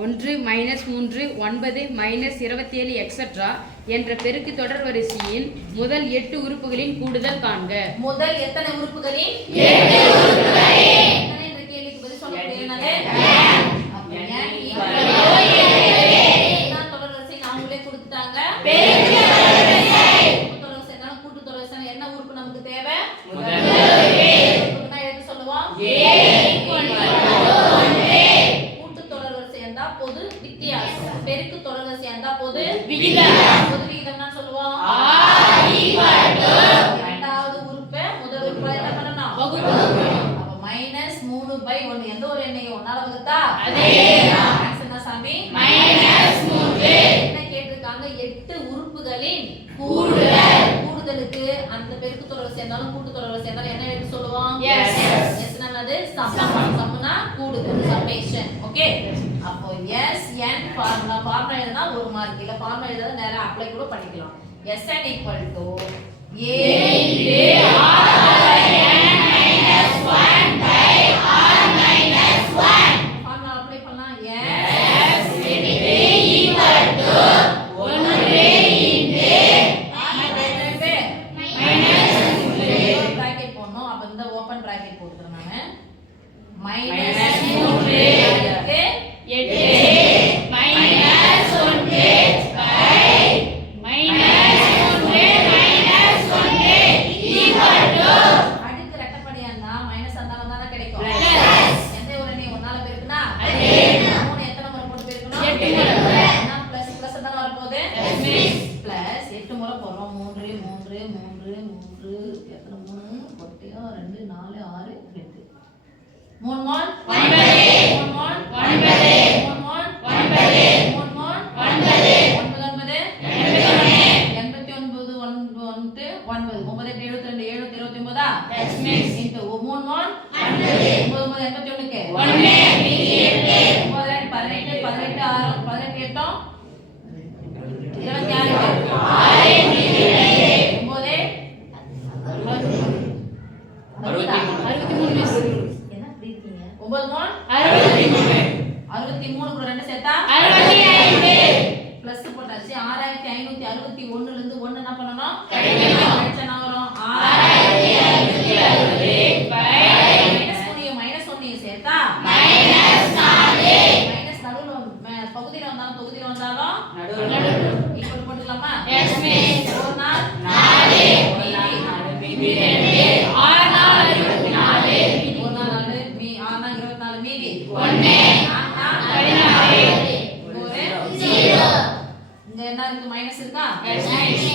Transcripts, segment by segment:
1 minus 3 9 minus 27 etcetera என்ற பெருக்கு தொடர் வரிசையின் முதல் 8 உறுப்புகளின் கூடுதல் காண்க. முதல் எத்தனை உறுப்புகளின் 8 உறுப்புகளின் என்ற கேள்விக்கு பதில் சொல்ல முடியும்னாலே அப்ப n என்ன தொடர் வரிசை நாங்களே கொடுத்துட்டாங்க. பெருக்கு தொடர் வரிசை கூட்டு தொடர் வரிசை என்ன உறுப்பு நமக்கு தேவை? முதல் உறுப்புனா எடுத்து சொல்லுவோம் பொது வித்தியாசம். பெருக்கு தொடர் வரிசை இருந்தா பொது விகிதம். பொது விகிதம்னா சொல்லுவோம் இரண்டாவது உறுப்பை முதல் உறுப்பை என்ன பண்ணணும்? வகுக்கணும். அப்ப -3/1 எந்த ஒரு எண்ணையும் 1 ஆல வகுத்தா அதேதான். என்ன சாமி? -3. என்ன கேட்டிருக்காங்க? 8 உறுப்புகளின் கூடுதலுக்கு அந்த பெருக்கு தொடர் வரிசை இருந்தாலும் கூட்டு தொடர் வரிசை இருந்தாலும் என்ன எடுத்து சொல்லுவோம்? எஸ். எஸ்னா என்னது? சமம். சமம்னா கூடுதல், சம்மேஷன். ஓகே. அப்போ s n ஃபார்முலா எழுதுனா 1 மார்க், இல்ல ஃபார்முலா எழுதுனா நேரா அப்ளை கூட பண்ணிக்கலாம். sn = a r n - 1/r - 1. Formula apply பண்ணலாம். s பிராக்கெட் போடணும். அப்ப இந்த ஓபன் பிராக்கெட் போட்டுறேன் நான். -3 அடுக்கு ரெட்டப்படியா இருந்தா மைனஸ் இருந்தாலும் தான கிடைக்கும். எந்த ஒரு எண்ணை 1 ஆல பெருக்குனா 3 எத்தனை முறை போட்டு பெருக்கணும்? 8 முறை. என்ன பிளஸ் பிளஸ் தான வர போகுது? பிளஸ் 8 முறை போறோம். 3 எத்தனை 3 பொட்டியா 2 4 6 8 3 1 63 கூட 2 சேர்த்தா 65 பிளஸ் போட்டாச்சு. 6561 ல இருந்து 1 என்ன பண்ணனும்? கழிச்சனா வரும் 6560 மைனஸ் 1 சேர்த்தா -4 மைனஸ் நடுவுல பகுதியில வந்தாலும் தொகுதியில வந்தாலும் நடுவுல ஈக்குவல் போட்டுக்கலாமா? Yes miss. 1 நாள் 4 மீதி 2 6 நாள் 24 1 நாள் 24 மீதி 1 என்ன இருக்கு? மைனஸ் இருக்கா? Yes miss.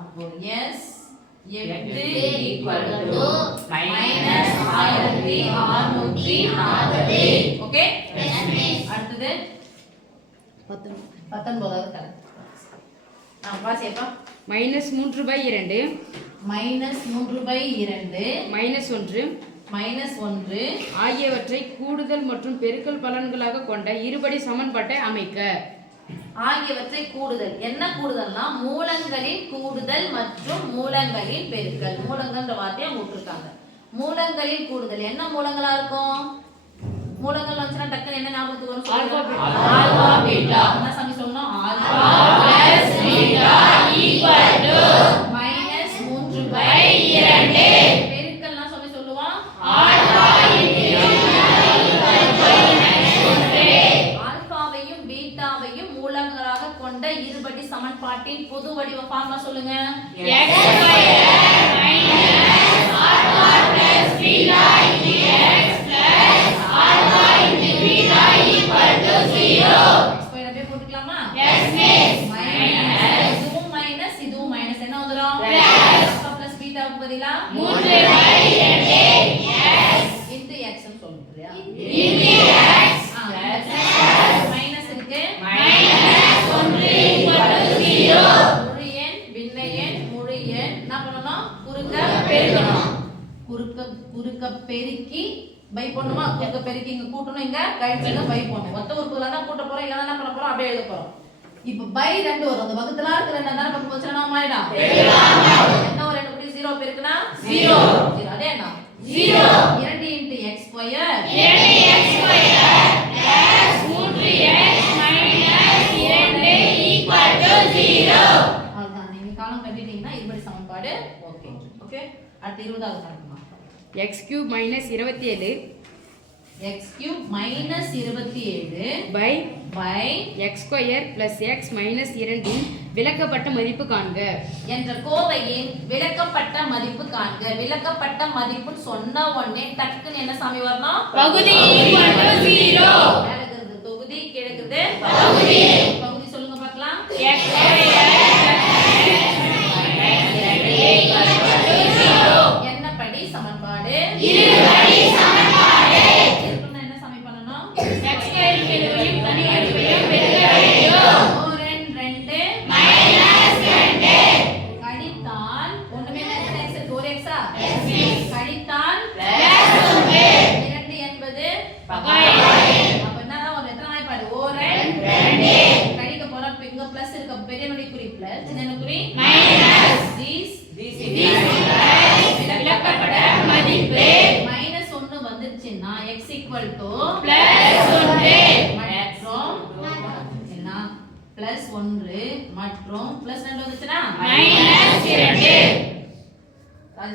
அப்போ s 8 -1640. ஓகே. Yes miss. அடுத்து 19வது கரெக்ட். வாசிப்பா. -3/2 -3/2 -1 ஆகியவற்றை கூடுதல் மற்றும் பெருக்கல் பலன்களாக கொண்ட இருபடி சமன்பாட்டை அமைக்க. ஆகியவற்றை கூடுதல். என்ன கூடுதல்னா மூலங்களின் கூடுதல் மற்றும் மூலங்களின் பெருக்கல். மூலங்கள்ன்ற வார்த்தையை போட்டுருக்காங்க. மூலங்களின் கூடுதல் என்ன மூலங்களா இருக்கும்? மூலங்கள் வந்துச்சுன்னா டக்குன்னு என்ன ஞாபகத்துக்கு வரும்? Alpha beta. என்ன சாமி சொல்லணும்? Alpha plus beta equal to -3/2. பெருக்கல்னா சொல்லி சொல்லுவோம் ஆல்பா ஆல்பாவையும் பீட்டாவையும் மூலங்களாக கொண்ட இருபடி சமன்பாட்டின் பொது வடிவ ஃபார்முலா சொல்லுங்க. x square minus alpha plus beta into x plus alpha into beta equal to 0. Square அப்படியே போட்டுக்கலாமா? Yes miss. மைனஸ் இதுவும் மைனஸ் என்ன வந்துரும்? பிளஸ் ஆல்பா பிளஸ் பீட்டாவுக்கு பதிலா 3/2 x இன்டு x ன்னு சொல்லுறியா? இன்டு x மைனஸ் இருக்கு. Minus 1 equal to 0. முழு எண் பின்ன எண் முழு எண் என்ன பண்ணனும்? குறுக்க பெருக்கணும். குறுக்க பெருக்கி பை பண்ணுமா? குறுக்க பெருக்கி இங்க கூட்டணும், இங்க கழிச்சுங்க பை பண்ணணும். மொத்த உறுப்புகள தான் கூட்ட போறோம், இல்லனா என்ன பண்ண போறோம்? அப்படியே எழுத போறோம். இப்போ பை 2 வரும். அந்த வகுத்தலா இருக்கிற என்ன தான பக்கம் வச்சனா மாறிடும். என்ன ஒரு 2 கூடி 0 பெருக்குனா 0. அதே என்ன 0 2 x square 2x square + 3x அடுத்து 20வது கணக்குமா x cube minus 27 x cube minus 27 by by x square plus x minus 2 விளக்கப்பட்ட மதிப்பு காண்க என்ற கோவையின் விளக்கப்பட்ட மதிப்பு காண்க. விளக்கப்பட்ட மதிப்புன்னு சொன்ன உடனே டக்குன்னு என்ன சாமி வரணும்? பகுதி மேல இருக்கிறது தொகுதி, கீழே இருக்கிறது பகுதி. பகுதி சொல்லுங்க பார்க்கலாம். என்ன படி சமன்பாடு? இருபடி சமன்பாடு. இதுக்குன்னா என்ன சாமி பண்ணணும்? கழித்தால் ஒண்ணுமே இல்லை, x ஒரு x ஆ? கழித்தால் இரண்டு என்பது அப்ப என்னதான் ஒரு எத்தனை வாய்ப்பாடு? ஓரன் கழிக்க போறோம். இப்ப இங்க பிளஸ் இருக்க, பெரிய நுடி குறி பிளஸ், சின்ன குறி மைனஸ். விளக்கப்பட்ட மதிப்பு மைனஸ் 1 வந்துருச்சுன்னா x ஈக்குவல் டு பிளஸ் 1 மற்றும் என்ன பிளஸ் 1 மற்றும் பிளஸ் 2 வந்துச்சுன்னா மைனஸ் 2